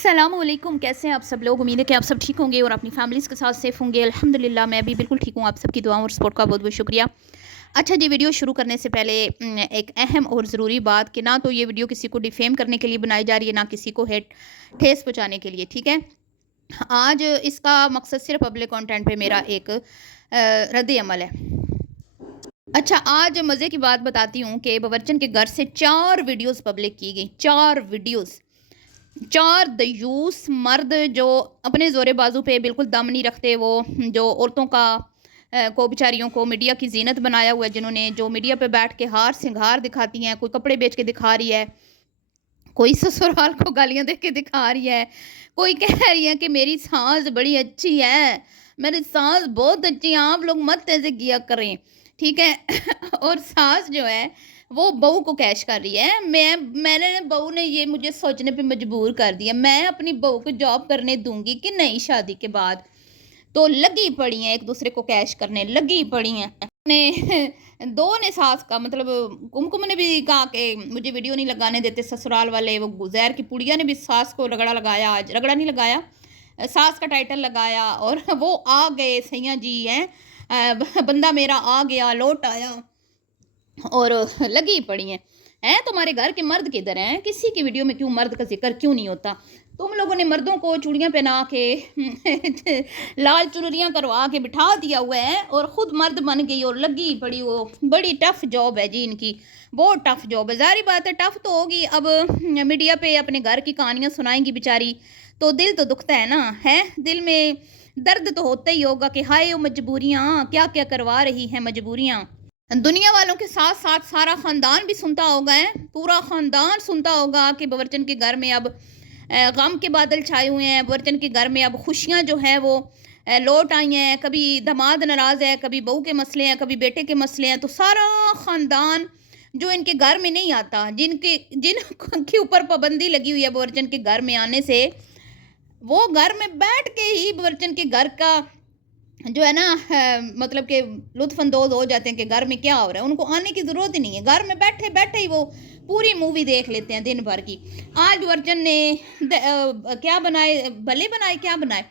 अस्सलाम वालेकुम। कैसे हैं आप सब लोग? उम्मीद है कि आप सब ठीक होंगे और अपनी फैमिलीज़ के साथ सेफ़ होंगे। अल्हम्दुलिल्लाह मैं भी बिल्कुल ठीक हूँ। आप सबकी दुआओं और सपोर्ट का बहुत-बहुत शुक्रिया। अच्छा जी, वीडियो शुरू करने से पहले एक अहम और ज़रूरी बात कि ना तो ये वीडियो किसी को डिफ़ेम करने के लिए बनाई जा रही है, ना किसी को ठेस पहुँचाने के लिए, ठीक है? आज इसका मकसद सिर्फ़ पब्लिक कंटेंट पे मेरा एक रद्द अमल है। अच्छा, आज मज़े की बात बताती हूँ कि बावर्चन के घर से 4 वीडियोज़ पब्लिक की गई। 4 वीडियोज़। 4 दयूस मर्द जो अपने ज़ोरे बाजू पे बिल्कुल दम नहीं रखते, वो जो औरतों का को बेचारियों को मीडिया की ज़ीनत बनाया हुआ है, जिन्होंने जो मीडिया पे बैठ के हार सिंगार दिखाती हैं, कोई कपड़े बेच के दिखा रही है, कोई ससुराल को गालियाँ दे के दिखा रही है, कोई कह रही है कि मेरी सास बड़ी अच्छी है, मेरी सास बहुत अच्छी है, आप लोग मत ऐसे किया करें, ठीक है? और सास जो है वो बहू को कैश कर रही है। मैंने बहू ने ये मुझे सोचने पे मजबूर कर दिया, मैं अपनी बहू को जॉब करने दूंगी कि नहीं शादी के बाद। तो लगी पड़ी हैं एक दूसरे को कैश करने, लगी पड़ी हैं ने दो ने सास का मतलब कुमकुम ने भी कहा कि मुझे वीडियो नहीं लगाने देते ससुराल वाले, वो गुजैर की पुड़िया ने भी सास को रगड़ा लगाया, आज रगड़ा नहीं लगाया, सास का टाइटल लगाया, और वो आ गए सैया जी हैं, बंदा मेरा आ गया लौट आया, और लगी पड़ी हैं तुम्हारे घर के मर्द किधर हैं? किसी की वीडियो में क्यों मर्द का जिक्र क्यों नहीं होता? तुम लोगों ने मर्दों को चूड़ियाँ पहना के लाल चुनरियाँ करवा के बिठा दिया हुआ है और ख़ुद मर्द बन गई और लगी पड़ी। वो बड़ी टफ़ जॉब है जी इनकी, बहुत टफ़ जॉब है। ज़ाहिर बात है टफ़ तो होगी। अब मीडिया पे अपने घर की कहानियाँ सुनाएंगी बेचारी, तो दिल तो दुखता है ना, है दिल में दर्द तो होता ही होगा कि हाय वो मजबूरियाँ, क्या क्या करवा रही हैं मजबूरियाँ। दुनिया वालों के साथ साथ सारा ख़ानदान भी सुनता होगा, है पूरा ख़ानदान सुनता होगा कि बावर्चन के घर में अब गम के बादल छाए हुए हैं। बावर्चन के घर में अब खुशियां जो है वो लौट आई हैं। कभी दामाद नाराज़ है, कभी बहू के मसले हैं, कभी बेटे के मसले हैं, तो सारा ख़ानदान जो इनके घर में नहीं आता, जिनके ऊपर पाबंदी लगी हुई है बावर्चन के घर में आने से, वो घर में बैठ के ही बावर्चन के घर का जो है ना मतलब कि लुत्फ़अंदोज़ हो जाते हैं कि घर में क्या हो रहा है। उनको आने की ज़रूरत ही नहीं है, घर में बैठे बैठे ही वो पूरी मूवी देख लेते हैं दिन भर की। आज वर्जन ने क्या बनाए, भले बनाए क्या बनाए,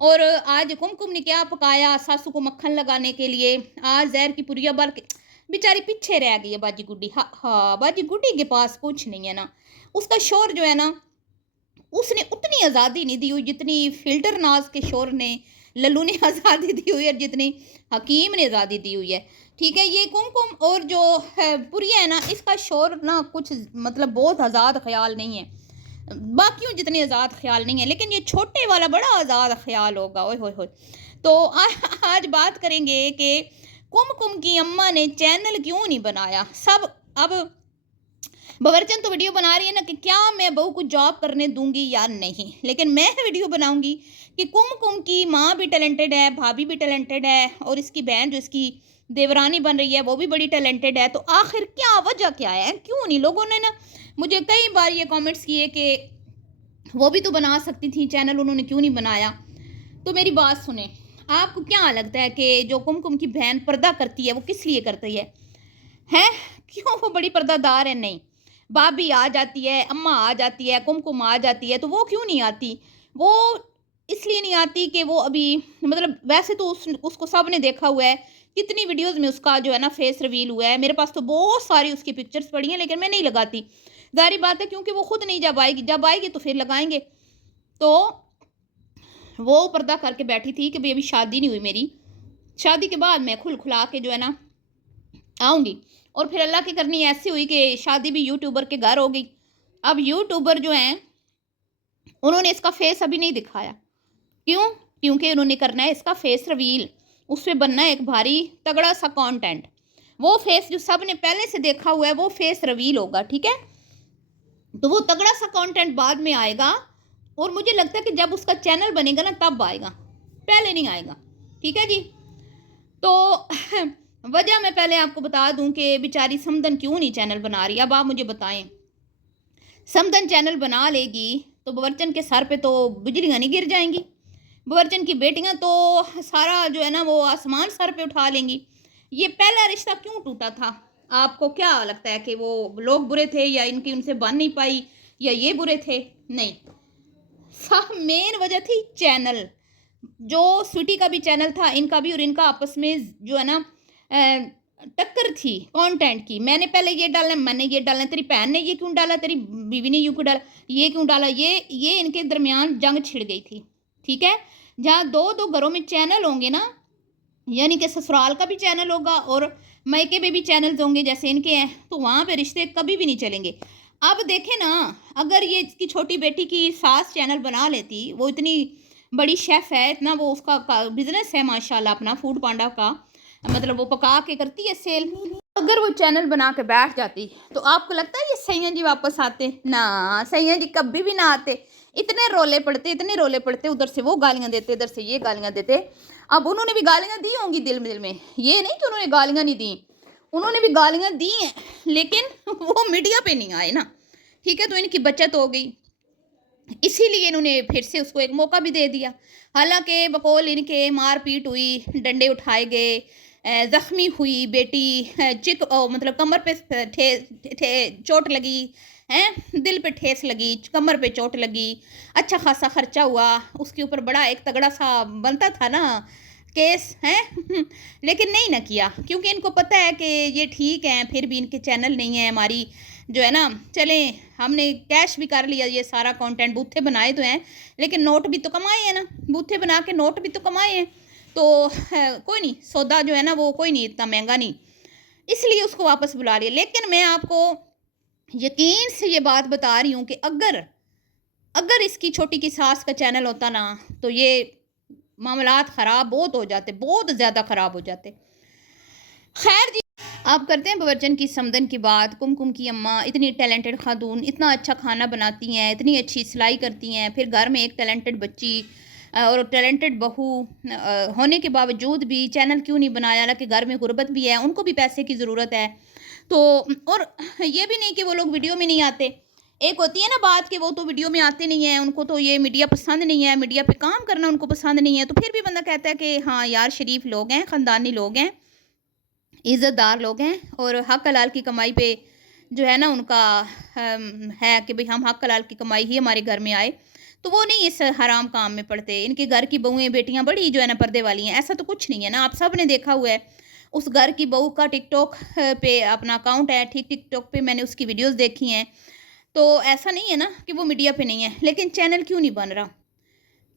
और आज कुमकुम ने क्या पकाया सासू को मक्खन लगाने के लिए। आज जहर की पुरिया भर के बेचारी पीछे रह गई है बाजी गुड्डी। हाँ हाँ, बाजी गुड्डी के पास कुछ नहीं है ना, उसका शोर जो है ना, उसने उतनी आज़ादी नहीं दी हुई जितनी फ़िल्टर नाज के शोर ने, लल्लू ने आज़ादी दी हुई है, जितनी हकीम ने आज़ादी दी हुई है। ठीक है, ये कुमकुम और जो है पुरिया है ना, इसका शोर ना कुछ मतलब बहुत आज़ाद ख्याल नहीं है, बाकियों जितने आज़ाद ख्याल नहीं है, लेकिन ये छोटे वाला बड़ा आज़ाद ख्याल होगा। ओए होए होए। तो आज बात करेंगे कि कुमकुम की अम्मा ने चैनल क्यों नहीं बनाया। सब अब बावर्चन तो वीडियो बना रही है ना कि क्या मैं बहू को जॉब करने दूंगी या नहीं, लेकिन मैं वीडियो बनाऊंगी कि कुमकुम की माँ भी टैलेंटेड है, भाभी भी टैलेंटेड है, और इसकी बहन जो इसकी देवरानी बन रही है वो भी बड़ी टैलेंटेड है। तो आखिर क्या वजह क्या है, क्यों नहीं? लोगों ने ना मुझे कई बार ये कमेंट्स किए कि वो भी तो बना सकती थी चैनल, उन्होंने क्यों नहीं बनाया। तो मेरी बात सुने, आपको क्या लगता है कि जो कुमकुम की बहन पर्दा करती है वो किस लिए करती है? क्यों वो बड़ी पर्दादार है? नहीं, भाभी आ जाती है, अम्मा आ जाती है, कुमकुम आ जाती है, तो वो क्यों नहीं आती? वो इसलिए नहीं आती कि वो अभी मतलब वैसे तो उसको सब ने देखा हुआ है, कितनी वीडियोस में उसका जो है ना फेस रिवील हुआ है। मेरे पास तो बहुत सारी उसकी पिक्चर्स पड़ी हैं, लेकिन मैं नहीं लगाती। ज़ाहिर बात है क्योंकि वो खुद नहीं, जब आएगी तो फिर लगाएंगे। तो वो पर्दा करके बैठी थी कि भाई अभी शादी नहीं हुई मेरी, शादी के बाद मैं खुल खुला के जो है ना आऊँगी। और फिर अल्लाह की करनी ऐसी हुई कि शादी भी यूट्यूबर के घर हो गई। अब यूट्यूबर जो हैं उन्होंने इसका फेस अभी नहीं दिखाया। क्यों? क्योंकि उन्होंने करना है इसका फेस रिवील, उसमें बनना है एक भारी तगड़ा सा कंटेंट। वो फेस जो सब ने पहले से देखा हुआ है वो फेस रिवील होगा, ठीक है? तो वो तगड़ा सा कंटेंट बाद में आएगा, और मुझे लगता है कि जब उसका चैनल बनेगा ना तब आएगा, पहले नहीं आएगा। ठीक है जी। तो वजह मैं पहले आपको बता दूं कि बेचारी समदन क्यों नहीं चैनल बना रही। अब आप मुझे बताएं, समदन चैनल बना लेगी तो बावर्चन के सर पे तो बिजलियां नहीं गिर जाएंगी? बावर्चन की बेटियां तो सारा जो है ना वो आसमान सर पे उठा लेंगी। ये पहला रिश्ता क्यों टूटा था? आपको क्या लगता है कि वो लोग बुरे थे, या इनकी उनसे बन नहीं पाई, या ये बुरे थे? नहीं, मेन वजह थी चैनल, जो स्वीटी का भी चैनल था, इनका भी, और इनका आपस में जो है ना टक्कर थी कंटेंट की। मैंने पहले ये डालना, मैंने ये डालना, तेरी बहन ने ये क्यों डाला, तेरी बीवी ने ये क्यों डाला, ये क्यों डाला, ये इनके दरमियान जंग छिड़ गई थी। ठीक है, जहाँ दो दो घरों में चैनल होंगे ना, यानी कि ससुराल का भी चैनल होगा और मायके में भी चैनल्स होंगे जैसे इनके हैं, तो वहाँ पे रिश्ते कभी भी नहीं चलेंगे। अब देखें ना, अगर ये इसकी छोटी बेटी की सास चैनल बना लेती, वो इतनी बड़ी शेफ़ है, इतना वो उसका बिजनेस है माशाल्लाह अपना, फूड पांडा का, मतलब वो पका के करती है सेल। अगर वो चैनल बना के बैठ जाती तो आपको लगता है ये सैया जी वापस आते? ना, सैया जी कभी भी ना आते। इतने रोले पड़ते, इतने रोले पड़ते, उधर से वो गालियाँ देते, इधर से ये गालियाँ देते। अब उन्होंने भी गालियाँ दी होंगी दिल में, ये नहीं कि उन्होंने गालियाँ नहीं दी, उन्होंने भी गालियाँ दी हैं, लेकिन वो मीडिया पे नहीं आए ना। ठीक है, तो इनकी बचत हो गई, इसीलिए इन्होंने फिर से उसको एक मौका भी दे दिया। हालांकि बकौल इनके मार पीट हुई, डंडे उठाए गए, ज़ख्मी हुई बेटी, मतलब कमर पे चोट लगी, हैं दिल पे ठेस लगी, कमर पे चोट लगी, अच्छा खासा खर्चा हुआ, उसके ऊपर बड़ा एक तगड़ा सा बनता था ना केस, हैं लेकिन नहीं ना किया, क्योंकि इनको पता है कि ये ठीक हैं, फिर भी इनके चैनल नहीं है हमारी जो है ना, चलें हमने कैश भी कर लिया, ये सारा कंटेंट बूथे बनाए तो हैं, लेकिन नोट भी तो कमाए हैं ना, बूथे बना के नोट भी तो कमाए हैं, तो कोई नहीं, सौदा जो है ना वो कोई नहीं, इतना महंगा नहीं, इसलिए उसको वापस बुला लिया। लेकिन मैं आपको यकीन से ये बात बता रही हूँ कि अगर इसकी छोटी की सास का चैनल होता ना, तो ये मामलात ख़राब बहुत हो जाते, बहुत ज़्यादा ख़राब हो जाते। खैर जी, आप करते हैं बवर्चन की समदन की बात। कुमकुम की अम्मा इतनी टैलेंटेड खातून, इतना अच्छा खाना बनाती हैं, इतनी अच्छी सिलाई करती हैं, फिर घर में एक टैलेंटेड बच्ची और टैलेंटेड बहू होने के बावजूद भी चैनल क्यों नहीं बनाया, हालांकि घर में गुर्बत भी है, उनको भी पैसे की ज़रूरत है। तो और ये भी नहीं कि वो लोग वीडियो में नहीं आते, एक होती है ना बात कि वो तो वीडियो में आते नहीं हैं, उनको तो ये मीडिया पसंद नहीं है, मीडिया पे काम करना उनको पसंद नहीं है, तो फिर भी बंदा कहता है कि हाँ यार शरीफ लोग हैं, ख़ानदानी लोग हैं, इज़्ज़तदार लोग हैं, और हक हलाल की कमाई पे जो है ना उनका है कि भाई हम हक हलाल की कमाई ही हमारे घर में आए, तो वो नहीं इस हराम काम में पड़ते। इनके घर की बहुएँ बेटियाँ बड़ी जो है ना पर्दे वाली हैं, ऐसा तो कुछ नहीं है ना, आप सब ने देखा हुआ है। उस घर की बहू का टिकटॉक पे अपना अकाउंट है, ठीक टिकटॉक पे मैंने उसकी वीडियोज़ देखी हैं, तो ऐसा नहीं है ना कि वो मीडिया पे नहीं है, लेकिन चैनल क्यों नहीं बन रहा,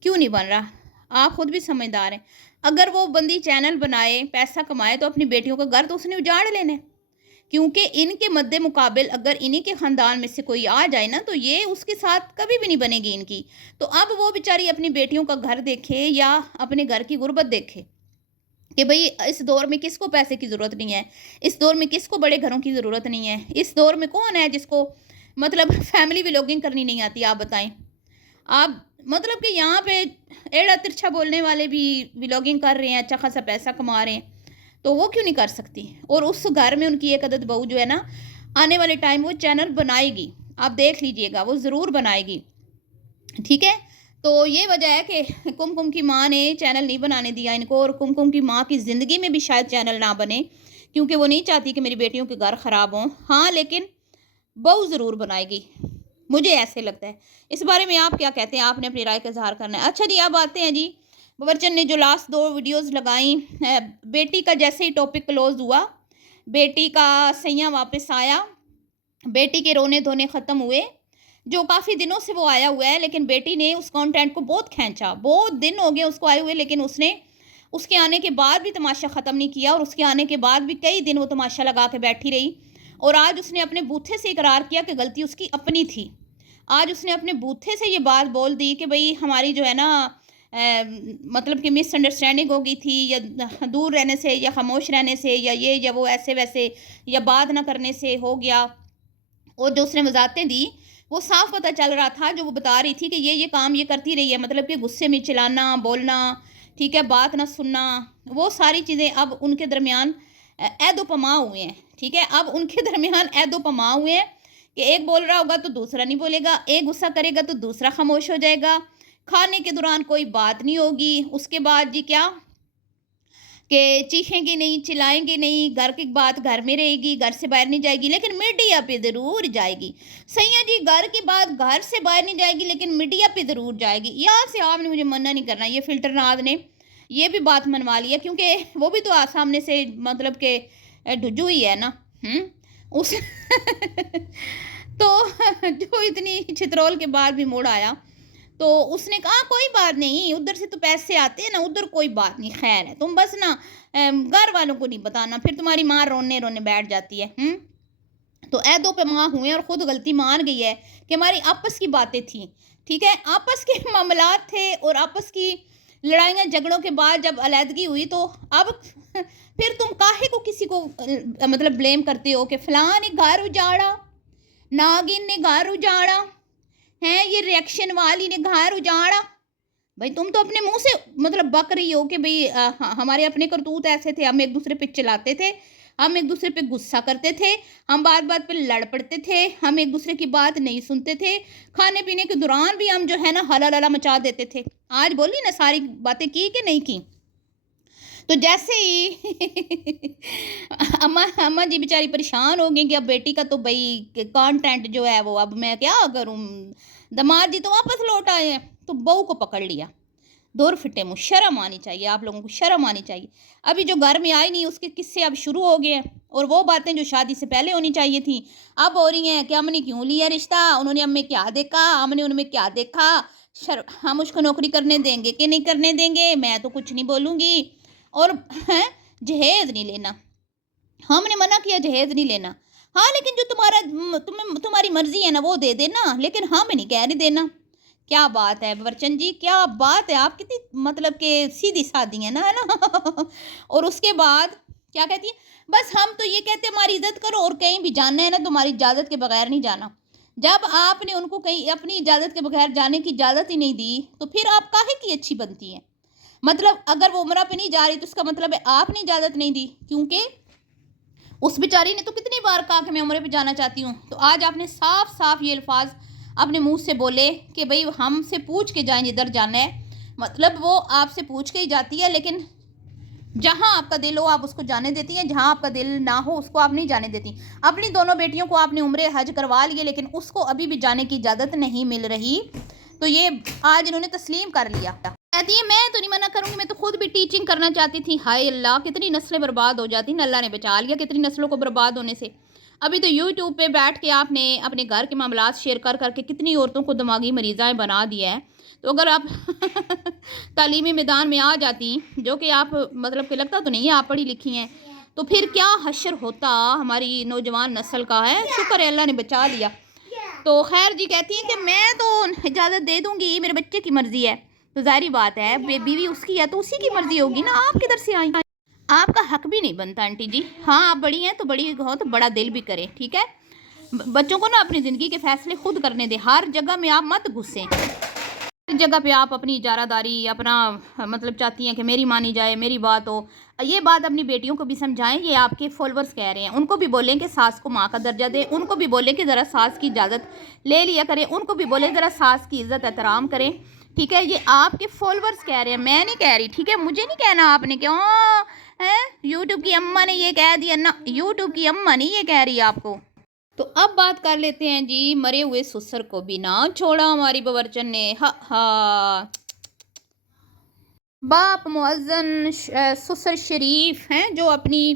क्यों नहीं बन रहा? आप खुद भी समझदार हैं। अगर वो बंदी चैनल बनाए, पैसा कमाए, तो अपनी बेटियों का घर तो उसने उजाड़ लेना है, क्योंकि इनके मद्दे मुकाबिल अगर इन्हीं के ख़ानदान में से कोई आ जाए ना, तो ये उसके साथ कभी भी नहीं बनेगी इनकी। तो अब वो बेचारी अपनी बेटियों का घर देखे या अपने घर की गुर्बत देखे कि भई इस दौर में किसको पैसे की ज़रूरत नहीं है, इस दौर में किसको बड़े घरों की ज़रूरत नहीं है, इस दौर में कौन है जिसको मतलब फैमिली व्लॉगिंग करनी नहीं आती, आप बताएं। आप मतलब कि यहाँ पे एड़ा तिरछा बोलने वाले भी व्लॉगिंग कर रहे हैं, अच्छा खासा पैसा कमा रहे हैं, तो वो क्यों नहीं कर सकती? और उस घर में उनकी एक अदद बहू जो है ना, आने वाले टाइम वो चैनल बनाएगी, आप देख लीजिएगा, वो ज़रूर बनाएगी। ठीक है, तो ये वजह है कि कुमकुम की माँ ने चैनल नहीं बनाने दिया इनको, और कुमकुम की माँ की ज़िंदगी में भी शायद चैनल ना बने, क्योंकि वो नहीं चाहती कि मेरी बेटियों के घर ख़राब हों। हाँ, लेकिन बहू ज़रूर बनाएगी, मुझे ऐसे लगता है। इस बारे में आप क्या कहते हैं? आपने अपनी राय का इज़हार करना है। अच्छा जी, अब आते हैं जी, बाबरचन ने जो लास्ट 2 वीडियोज़ लगाई, बेटी का जैसे ही टॉपिक क्लोज़ हुआ, बेटी का सैयाँ वापस आया, बेटी के रोने-धोने ख़त्म हुए, जो काफ़ी दिनों से वो आया हुआ है, लेकिन बेटी ने उस कंटेंट को बहुत खींचा, बहुत दिन हो गए उसको आए हुए, लेकिन उसने उसके आने के बाद भी तमाशा ख़त्म नहीं किया, और उसके आने के बाद भी कई दिन वो तमाशा लगा के बैठी रही, और आज उसने अपने बूथे से इकरार किया कि गलती उसकी अपनी थी। आज उसने अपने बूथे से ये बात बोल दी कि भई हमारी जो है ना मतलब कि मिसअंडरस्टैंडिंग हो गई थी, या दूर रहने से, या खामोश रहने से, या ये या वो ऐसे वैसे, या बात ना करने से हो गया। और जो उसने वज़ाहतें दी, वो साफ़ पता चल रहा था, जो वो बता रही थी कि ये काम ये करती रही है, मतलब कि गुस्से में चिल्लाना, बोलना, ठीक है, बात ना सुनना, वो सारी चीज़ें अब उनके दरमियान ऐदो-पमा हुए हैं। ठीक है, अब उनके दरमियान ऐदो-पमा हुए हैं कि एक बोल रहा होगा तो दूसरा नहीं बोलेगा, एक गुस्सा करेगा तो दूसरा खामोश हो जाएगा, खाने के दौरान कोई बात नहीं होगी, उसके बाद जी क्या, کہ چیخیں گی نہیں، چلائیں گی نہیں، گھر کی بات گھر میں رہے گی، گھر سے باہر نہیں جائے گی، لیکن میڈیا پہ ضرور جائے گی۔ سیاں جی گھر کی بات گھر سے باہر نہیں جائے گی لیکن میڈیا پہ ضرور جائے گی۔ یہاں سے آپ نے مجھے منع نہیں کرنا، یہ فلٹر ناز نے یہ بھی بات منوا لیا، کیونکہ وہ بھی تو سامنے سے مطلب کہ ڈھجو ہی ہے نا، اس تو جو اتنی چھترول کے بعد بھی موڑ آیا تو اس نے کہا کوئی بات نہیں، ادھر سے تو پیسے آتے ہیں نا، ادھر کوئی بات نہیں، خیر ہے، تم بس نا گھر والوں کو نہیں بتانا، پھر تمہاری ماں رونے رونے بیٹھ جاتی ہے۔ تو عہدوں پہ ماں ہوئے اور خود غلطی مان گئی ہے کہ ہماری آپس کی باتیں تھیں، ٹھیک ہے، آپس کے معاملات تھے، اور آپس کی لڑائیاں جھگڑوں کے بعد جب علیحدگی ہوئی تو اب پھر تم کاہے کو کسی کو مطلب بلیم کرتے ہو کہ فلاں نے گھر اجاڑا، ناگن نے گھر اجاڑا ہے، یہ ریئیکشن والی نے گھر اجاڑا۔ بھائی تم تو اپنے منہ سے مطلب بک رہی ہو کہ بھئی ہمارے اپنے کرتوت ایسے تھے، ہم ایک دوسرے پہ چلاتے تھے، ہم ایک دوسرے پہ غصہ کرتے تھے، ہم بات بات پہ لڑ پڑتے تھے، ہم ایک دوسرے کی بات نہیں سنتے تھے، کھانے پینے کے دوران بھی ہم جو ہے نا ہلا للا مچا دیتے تھے۔ آج بولی نا ساری باتیں کی کہ نہیں کی؟ تو جیسے ہی اماں جی بیچاری پریشان ہو گئی کہ اب بیٹی کا تو بھائی کانٹینٹ جو ہے وہ اب میں کیا کروں، دماد جی تو واپس لوٹ آئے ہیں، تو بہو کو پکڑ لیا۔ دور فٹے منہ، شرم آنی چاہیے، آپ لوگوں کو شرم آنی چاہیے۔ ابھی جو گھر میں آئی نہیں اس کے قصے اب شروع ہو گئے ہیں، اور وہ باتیں جو شادی سے پہلے ہونی چاہیے تھیں اب ہو رہی ہیں کہ ہم نے کیوں لیا رشتہ، انہوں نے ہم میں کیا دیکھا، ہم نے ان میں کیا دیکھا، ہم اس کو نوکری کرنے دیں گے کہ نہیں کرنے دیں گے، میں تو کچھ نہیں بولوں گی، اور جہیز نہیں لینا، ہم نے منع کیا جہیز نہیں لینا، ہاں لیکن جو تمہاری مرضی ہے نا وہ دے دینا، لیکن ہم نہیں کہہ رہے دینا۔ کیا بات ہے بورچن جی، کیا بات ہے، آپ کتنی مطلب کہ سیدھی سادھی ہیں نا، ہے نا۔ اور اس کے بعد کیا کہتی ہے، بس ہم تو یہ کہتے ہیں ہماری عزت کرو، اور کہیں بھی جانا ہے نا تمہاری اجازت کے بغیر نہیں جانا۔ جب آپ نے ان کو کہیں اپنی اجازت کے بغیر جانے کی اجازت ہی نہیں دی تو پھر آپ کاہے کی اچھی بنتی ہیں؟ مطلب اگر وہ عمرہ پہ نہیں جا رہی تو اس کا مطلب ہے آپ نے اجازت نہیں دی، کیونکہ اس بیچاری نے تو کتنی بار کہا کہ میں عمرے پہ جانا چاہتی ہوں، تو آج آپ نے صاف صاف یہ الفاظ اپنے منہ سے بولے کہ بھئی ہم سے پوچھ کے جائیں جدھر جانا ہے، مطلب وہ آپ سے پوچھ کے ہی جاتی ہے، لیکن جہاں آپ کا دل ہو آپ اس کو جانے دیتی ہیں، جہاں آپ کا دل نہ ہو اس کو آپ نہیں جانے دیتی۔ اپنی دونوں بیٹیوں کو آپ نے عمرے حج کروا لیے لیکن اس کو ابھی بھی جانے کی اجازت نہیں مل رہی، تو یہ آج انہوں نے تسلیم کر لیا۔ کہتی ہے میں تو نہیں منع کروں گی، میں تو خود بھی ٹیچنگ کرنا چاہتی تھی۔ ہائے اللہ، کتنی نسلیں برباد ہو جاتی ہیں، اللہ نے بچا لیا کتنی نسلوں کو برباد ہونے سے۔ ابھی تو یوٹیوب پہ بیٹھ کے آپ نے اپنے گھر کے معاملات شیئر کر کر کے کتنی عورتوں کو دماغی مریضاں بنا دیا ہے، تو اگر آپ تعلیمی میدان میں آ جاتی، جو کہ آپ مطلب کہ لگتا تو نہیں ہے آپ پڑھی لکھی ہیں، تو پھر کیا حشر ہوتا ہماری نوجوان نسل کا، ہے شکر ہے اللہ نے بچا لیا۔ تو خیر جی کہتی ہیں کہ میں تو اجازت دے دوں گی، میرے بچے کی مرضی ہے، تو ظاہری بات ہے بیوی اس کی ہے تو اسی کی مرضی ہوگی نا، آپ کدھر سے آئیں؟ آپ کا حق بھی نہیں بنتا آنٹی جی، ہاں آپ بڑی ہیں تو بڑی ہو تو بڑا دل بھی کرے، ٹھیک ہے، بچوں کو نا اپنی زندگی کے فیصلے خود کرنے دیں، ہر جگہ میں آپ مت گھسیں، ہر جگہ پہ آپ اپنی اجارہ داری اپنا مطلب چاہتی ہیں کہ میری مانی جائے، میری بات ہو، یہ بات اپنی بیٹیوں کو بھی سمجھائیں، یہ آپ کے فالوورز کہہ رہے ہیں، ان کو بھی بولیں کہ ساس کو ماں کا درجہ دیں، ان کو بھی بولیں کہ ذرا ساس کی اجازت لے لیا کریں، ان کو بھی بولیں ذرا ساس کی عزت احترام کریں، ٹھیک ہے، یہ آپ کے فالوورز کہہ رہے ہیں، میں نہیں کہہ رہی، ٹھیک ہے، مجھے نہیں کہنا آپ نے کہ یوٹیوب کی اماں نے یہ کہہ دیا نا، یوٹیوب کی اماں نہیں یہ کہہ رہی آپ کو۔ تو اب بات کر لیتے ہیں جی، مرے ہوئے سسر کو بھی نہ چھوڑا ہماری باورچن نے، باپ معزن سسر شریف ہیں جو اپنی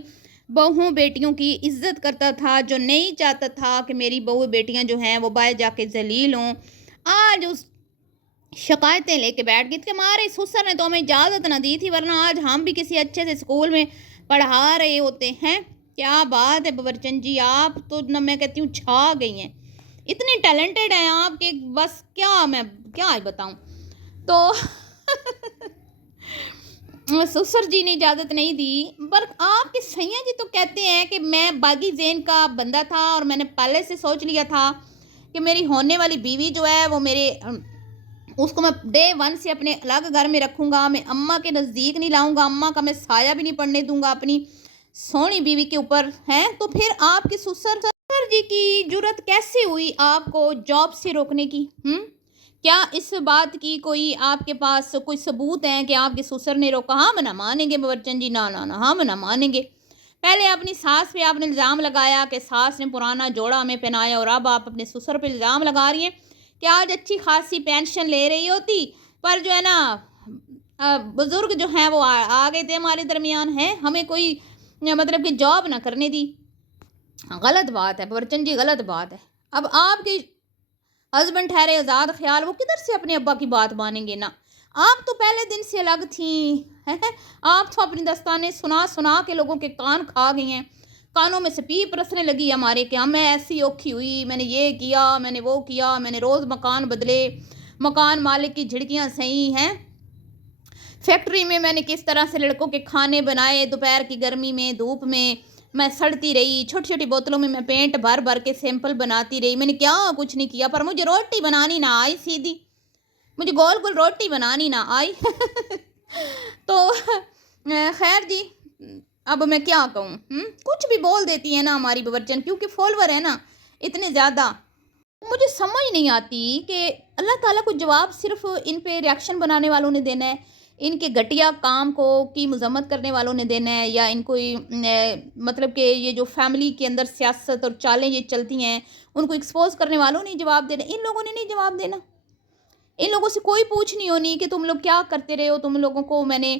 بہووں بیٹیوں کی عزت کرتا تھا، جو نہیں چاہتا تھا کہ میری بہو بیٹیاں جو ہیں وہ باہر جا کے ذلیل ہوں، آج اس شکایتیں لے کے بیٹھ گئی کہ ہمارے سسر نے تو ہمیں اجازت نہ دی تھی، ورنہ آج ہم بھی کسی اچھے سے اسکول میں پڑھا رہے ہوتے ہیں۔ کیا بات ہے باورچن جی، آپ تو نہ میں کہتی ہوں چھا گئی ہیں، اتنی ٹیلنٹڈ ہیں آپ کے، بس میں کیا بتاؤں۔ تو سسر جی نے اجازت نہیں دی، پر آپ کے سیاں جی تو کہتے ہیں کہ میں باغی ذہن کا بندہ تھا اور میں نے پہلے سے سوچ لیا تھا کہ میری ہونے والی بیوی جو ہے وہ اس کو میں ڈے 1 سے اپنے الگ گھر میں رکھوں گا، میں اماں کے نزدیک نہیں لاؤں گا، اماں کا میں سایہ بھی نہیں پڑنے دوں گا اپنی سونی بیوی کے اوپر، ہیں تو پھر آپ کے سسر جی کی جرت کیسے ہوئی آپ کو جاب سے روکنے کی، کیا اس بات کی کوئی آپ کے پاس کوئی ثبوت ہیں کہ آپ کے سسر نے روکا؟ ہم نہ مانیں گے باورچن جی، نہ نہ نہ، ہم نہ مانیں گے۔ پہلے اپنی ساس پہ آپ نے الزام لگایا کہ ساس نے پرانا جوڑا ہمیں پہنایا، اور اب آپ اپنے سسر پہ الزام لگا رہی ہیں کہ آج اچھی خاصی پینشن لے رہی ہوتی، پر جو ہے نا بزرگ جو ہیں وہ آ گئے تھے ہمارے درمیان، ہیں ہمیں کوئی مطلب کہ جاب نہ کرنے دی۔ غلط بات ہے باورچن جی، غلط بات ہے۔ اب آپ کے ہسبینڈ ٹھہرے آزاد خیال، وہ کدھر سے اپنے ابا کی بات مانیں گے؟ نا آپ تو پہلے دن سے الگ تھیں، آپ تو اپنی داستانیں سنا سنا کے لوگوں کے کان کھا گئی ہیں، کانوں میں سے پیپ رسنے لگی ہمارے کہ میں ایسی اوکھی ہوئی، میں نے یہ کیا، میں نے وہ کیا، میں نے روز مکان بدلے، مکان مالک کی جھڑکیاں صحیح ہیں، فیکٹری میں نے کس طرح سے لڑکوں کے کھانے بنائے، دوپہر کی گرمی میں دھوپ میں سڑتی رہی، چھوٹی چھوٹی بوتلوں میں پینٹ بھر بھر کے سیمپل بناتی رہی، میں نے کیا کچھ نہیں کیا، پر مجھے روٹی بنانی نہ آئی سیدھی، مجھے گول گول روٹی بنانی نہ آئی۔ تو خیر جی، اب میں کیا کہوں، کچھ بھی بول دیتی ہے نا ہماری باورچن، کیونکہ فالوور ہے نا اتنے زیادہ۔ مجھے سمجھ نہیں آتی کہ اللہ تعالیٰ کو جواب صرف ان پہ ریاکشن بنانے والوں نے دینا ہے، ان کے گھٹیا کام کو کی مذمت کرنے والوں نے دینا ہے، یا ان کو مطلب کہ یہ جو فیملی کے اندر سیاست اور چالیں یہ چلتی ہیں ان کو ایکسپوز کرنے والوں نے جواب دینا، ان لوگوں نے نہیں جواب دینا۔ ان لوگوں سے کوئی پوچھ نہیں ہونی کہ تم لوگ کیا کرتے رہے ہو، تم لوگوں کو میں نے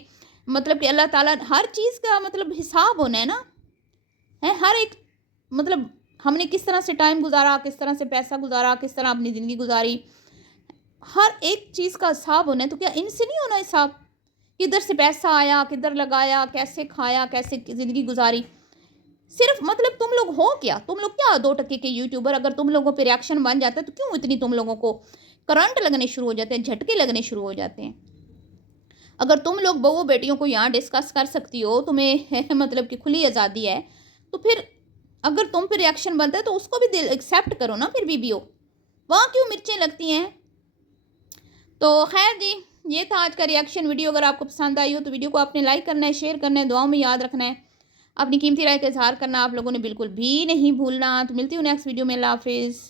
مطلب کہ اللہ تعالیٰ ہر چیز کا مطلب حساب ہونا ہے نا، ہر ایک مطلب ہم نے کس طرح سے ٹائم گزارا، کس طرح سے پیسہ گزارا، کس طرح اپنی زندگی گزاری، ہر ایک چیز کا حساب ہونا ہے۔ تو کیا ان سے نہیں ہونا حساب؟ کدھر سے پیسہ آیا، کدھر لگایا، کیسے کھایا، کیسے زندگی گزاری؟ صرف مطلب تم لوگ ہو کیا، تم لوگ کیا 2 ٹکے کے یوٹیوبر؟ اگر تم لوگوں پہ ریاکشن بن جاتا ہے تو کیوں اتنی تم لوگوں کو کرنٹ لگنے شروع ہو جاتے ہیں، جھٹکے لگنے شروع ہو جاتے ہیں؟ اگر تم لوگ بہو بیٹیوں کو یہاں ڈسکس کر سکتی ہو، تمہیں مطلب کہ کھلی آزادی ہے، تو پھر اگر تم پہ ریاکشن بنتا ہے تو اس کو بھی دل ایکسیپٹ کرو نا، پھر بھی ہو، وہاں کیوں مرچیں لگتی ہیں؟ تو خیر جی، یہ تھا آج کا ریاکشن ویڈیو۔ اگر آپ کو پسند آئی ہو تو ویڈیو کو آپ نے لائک کرنا ہے، شیئر کرنا ہے، دعاؤں میں یاد رکھنا ہے، اپنی قیمتی رائے کا اظہار کرنا آپ لوگوں نے بالکل بھی نہیں بھولنا۔ تو ملتی ہوں نیکسٹ ویڈیو میں، اللہ حافظ۔